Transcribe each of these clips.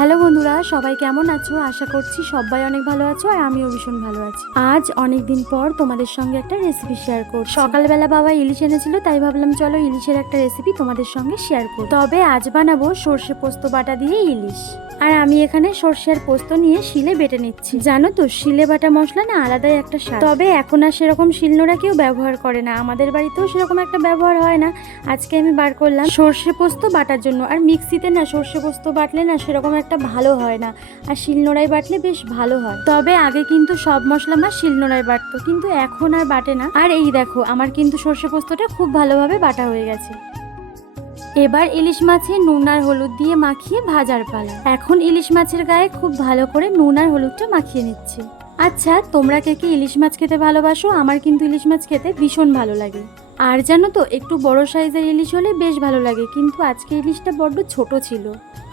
Hello বন্ধুরা, সবাই কেমন আছো? আশা করছি সবাই অনেক ভালো আছো আর আমিও ভীষণ ভালো আছি। আজ অনেক দিন পর তোমাদের সঙ্গে একটা রেসিপি শেয়ার কর সকালবেলা বাবা ইলিশ এনেছিল, তাই ভাবলাম চলো ইলিশের একটা রেসিপি তোমাদের সঙ্গে শেয়ার করি। তবে আজ বানাবো সর্ষে পোস্ত বাটা দিয়ে ইলিশ। আর আমি এখানে সর্ষের পোস্ত নিয়ে শিলে বেটে নিচ্ছি। জানো তো, শিলে বাটা মশলা না আলাদাই একটা স্বাদ। তবে এখন আর সেরকম শিলনোড়া কেউ ব্যবহার করে না। আমাদের বাড়িতেও সেরকম একটা ব্যবহার হয় না। আজকে আমি বার করলাম সর্ষে পোস্ত বাটার জন্য। আর মিক্সিতে না সর্ষে পোস্ত বাটলে না সেরকম একটা ভালো হয় না। আর শিলনোড়ায় বাটলে বেশ ভালো হয়। তবে আগে কিন্তু সব মশলা মা শিলনোড়ায় বাটতো। কিন্তু এখন আর বাটে না। আর এই দেখো, আমার কিন্তু সর্ষে পোস্তটা খুব ভালোভাবে বাটা হয়ে গেছে। এবার ইলিশ মাছে নুন আর হলুদ দিয়ে মাখিয়ে ভাজার পালা। এখন ইলিশ মাছের গায়ে খুব ভালো করে নুন আর হলুদটা মাখিয়ে নিচ্ছে। আচ্ছা তোমরা কে কি ইলিশ মাছ খেতে ভালোবাসো? আমার কিন্তু ইলিশ মাছ খেতে ভীষণ ভালো লাগে। আর জানো তো, একটু বড় সাইজের ইলিশ হলে বেশ ভালো লাগে, কিন্তু আজকে ইলিশটা বড্ড ছোট ছিল।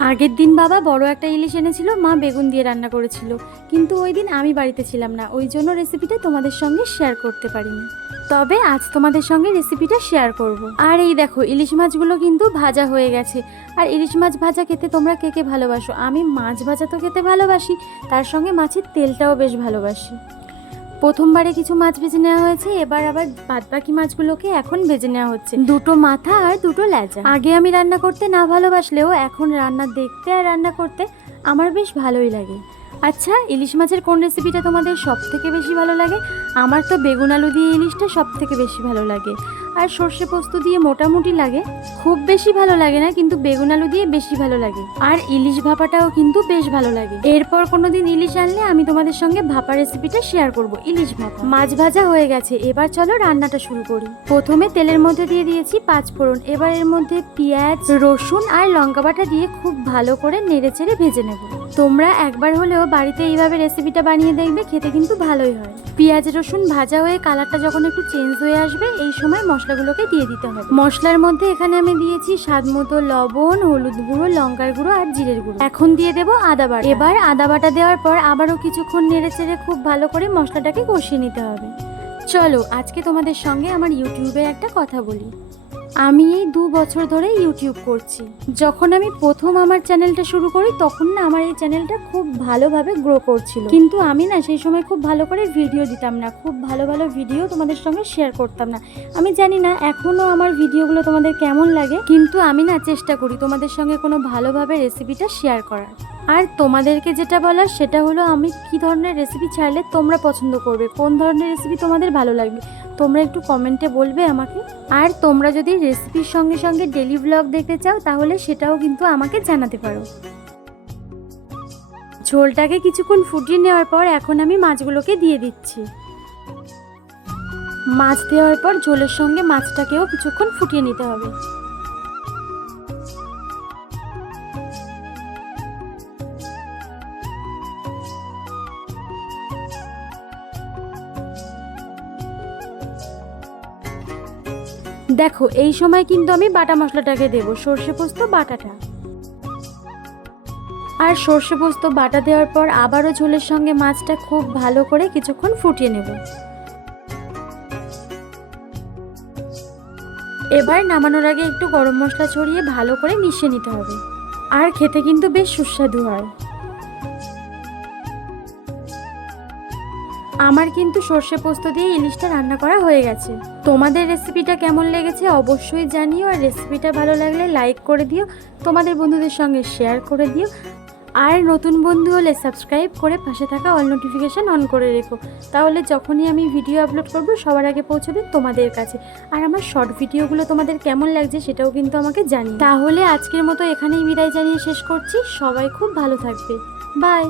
আগের দিন বাবা বড় একটা ইলিশ এনেছিল, মা বেগুন দিয়ে রান্না করেছিল। কিন্তু ওই দিন আমি বাড়িতে ছিলাম না, ওই জন্য রেসিপিটা তোমাদের সঙ্গে শেয়ার করতে পারিনি। তবে আজ তোমাদের সঙ্গে রেসিপিটা শেয়ার করব। আর এই দেখো, ইলিশ মাছগুলো কিন্তু ভাজা হয়ে গেছে। আর ইলিশ মাছ ভাজা খেতে তোমরা কে কে ভালোবাসো? আমি মাছ ভাজা তো খেতে ভালোবাসি, তার সঙ্গে মাছের তেলটাও বেশ ভালোবাসি। প্রথমবারে কিছু মাছ ভেজে নেওয়া হয়েছে, এবার আবার বাদবাকি মাছগুলোকে এখন ভেজে নেওয়া হচ্ছে। দুটো মাথা আর দুটো লেজা আগে আমি রান্না করতে না ভালোবাসলেও এখন রান্না দেখতে আর রান্না করতে আমার বেশ ভালোই লাগে। আচ্ছা ইলিশ মাছের কোন রেসিপিটা তোমাদের সব থেকে বেশি ভালো লাগে? আমার তো বেগুন আলু দিয়ে ইলিশটা সব থেকে বেশি ভালো লাগে। আর সর্ষে পোস্ত দিয়ে মোটামুটি লাগে। খুব বেশি ভালো লাগে না, কিন্তু বেগুন আলু দিয়ে বেশি ভালো লাগে। আর ইলিশ ভাপাটাও কিন্তু বেশ ভালো লাগে। এরপর কোনোদিন ইলিশ আনলে আমি তোমাদের সঙ্গে ভাপা রেসিপিটা শেয়ার করব, ইলিশ ভাপা। মাছ ভাজা হয়ে গেছে, এবার চলো রান্নাটা শুরু করি। প্রথমে তেলের মধ্যে দিয়ে দিয়েছি পাঁচ ফোড়ন। এবার এর মধ্যে পেঁয়াজ, রসুন আর লঙ্কা বাটা দিয়ে খুব ভালো করে নেড়ে চেড়ে ভেজে নেব। তোমরা একবার হলেও বাড়িতে এইভাবে রেসিপিটা বানিয়ে দেখবে, খেতে কিন্তু ভালোই হয়। পেঁয়াজ, রসুন ভাজা হয়ে কালারটা যখন একটু চেঞ্জ হয়ে আসবে, এই সময় মশলাগুলোকে দিয়ে দিতে হবে। মশলার মধ্যে এখানে আমি দিয়েছি স্বাদ মতো লবণ, হলুদ গুঁড়ো, লঙ্কার গুঁড়ো আর জিরের গুঁড়ো। এখন দিয়ে দেবো আদা বাটা। এবার আদা বাটা দেওয়ার পর আবারও কিছুক্ষণ নেড়ে চেড়ে খুব ভালো করে মশলাটাকে কষিয়ে নিতে হবে। চলো আজকে তোমাদের সঙ্গে আমার ইউটিউবের একটা কথা বলি। আমি এই দু বছর ধরে ইউটিউব করছি। যখন আমি প্রথম আমার চ্যানেলটা শুরু করি, তখন না আমার এই চ্যানেলটা খুব ভালোভাবে গ্রো করছিল। কিন্তু আমি না সেই সময় খুব ভালো করে ভিডিও দিতাম না, খুব ভালো ভালো ভিডিও তোমাদের সঙ্গে শেয়ার করতাম না। আমি জানি না এখনও আমার ভিডিওগুলো তোমাদের কেমন লাগে, কিন্তু আমি না চেষ্টা করি তোমাদের সঙ্গে কোনো ভালোভাবে রেসিপিটা শেয়ার করার। আর তোমাদেরকে যেটা বলার সেটা হলো আমি কি ধরনের রেসিপি ছাড়লে তোমরা পছন্দ করবে? কোন ধরনের রেসিপি তোমাদের ভালো লাগবে? তোমরা একটু কমেন্টে বলবে আমাকে। আর তোমরা যদি রেসিপির সঙ্গে সঙ্গে ডেলি ব্লগ দেখতে চাও, তাহলে সেটাও কিন্তু আমাকে জানাতে পারো। ঝোলটাকে কিছুক্ষণ ফুটিয়ে নেওয়ার পর এখন আমি মাছগুলোকে দিয়ে দিচ্ছি। মাছ দেওয়ার পর ঝোলের সঙ্গে মাছটাকেও কিছুক্ষণ ফুটিয়ে নিতে হবে। দেখো, এই সময় কিন্তু আমি বাটা মশলাটাকে দেবো, সর্ষে পোস্ত, বাটাটা। আর সর্ষে পোস্ত, বাটা দেওয়ার পর আবারও ঝোলের সঙ্গে মাছটা খুব ভালো করে কিছুক্ষণ ফুটিয়ে নেব। এবার নামানোর আগে একটু গরম মশলা ছড়িয়ে ভালো করে মিশিয়ে নিতে হবে। আর খেতে কিন্তু বেশ সুস্বাদু হয়। আমার কিন্তু সর্ষে পোস্ত দিয়ে ইলিশটা রান্না করা হয়ে গেছে। তোমাদের রেসিপিটা কেমন লেগেছে অবশ্যই জানিও, আর রেসিপিটা ভালো লাগলে লাইক করে দিও, তোমাদের বন্ধুদের সঙ্গে শেয়ার করে দিও, আর নতুন বন্ধু হলে সাবস্ক্রাইব করে পাশে থাকা অল নোটিফিকেশান অন করে রেখো। তাহলে যখনই আমি ভিডিও আপলোড করব, সবার আগে পৌঁছবে তোমাদের কাছে। আর আমার শর্ট ভিডিওগুলো তোমাদের কেমন লাগছে সেটাও কিন্তু আমাকে জানি তাহলে আজকের মতো এখানেই বিদায় জানিয়ে শেষ করছি। সবাই খুব ভালো থাকবে। বাই